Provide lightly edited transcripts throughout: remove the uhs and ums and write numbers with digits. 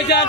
ভাইজান।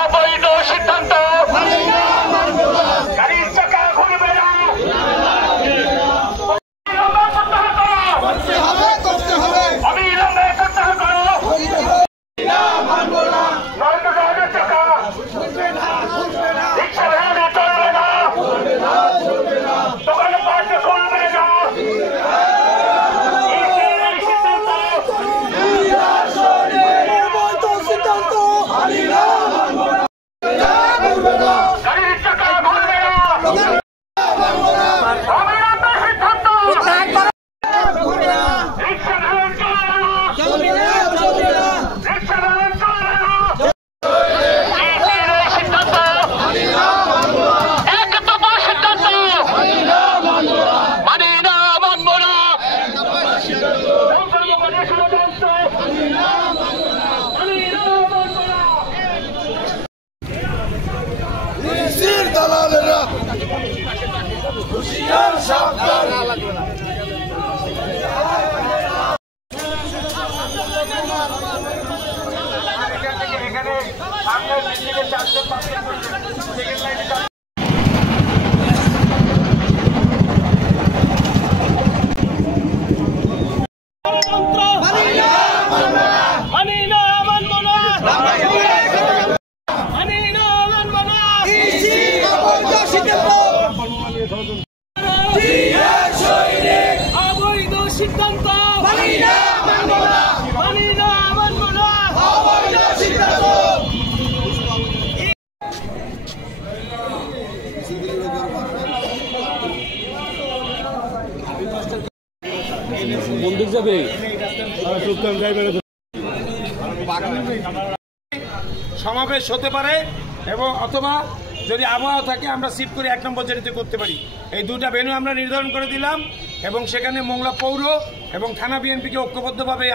অবৈধ সিদ্ধান্ত গাড়ির চাকা ঘুরবে না, অবিলম্বে প্রত্যাহার করো। নয়তো গাড়ির চাকা রিক্সা ভ্যানে চলবে না, দোকানে পাশে খুলবে না। অবৈধ সিদ্ধান্ত মানি না, মানব না, মানি না, মানব না, অবৈধ সিদ্ধান্ত। বন্দুক যাবে সমাবেশ হতে পারে এবং অথবা যদি আবহাওয়া থাকে আমরা শিফট করে 1 নম্বর জেটিতে করতে পারি। এই দুটা ভেন্যু আমরা নির্ধারণ করে দিলাম এবং সেখানে মোংলা পৌর এবং থানা বিএনপিকে ঐক্যবদ্ধভাবে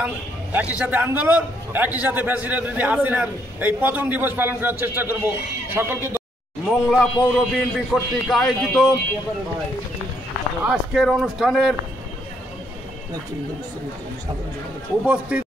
একই সাথে আন্দোলন, একই সাথে প্রেসিডেন্ট হাসিনার এই প্রথম দিবস পালন করার চেষ্টা করব। সকলকে মোংলা পৌর বিএনপি কর্তৃক আয়োজিত আজকের অনুষ্ঠানের উপস্থিত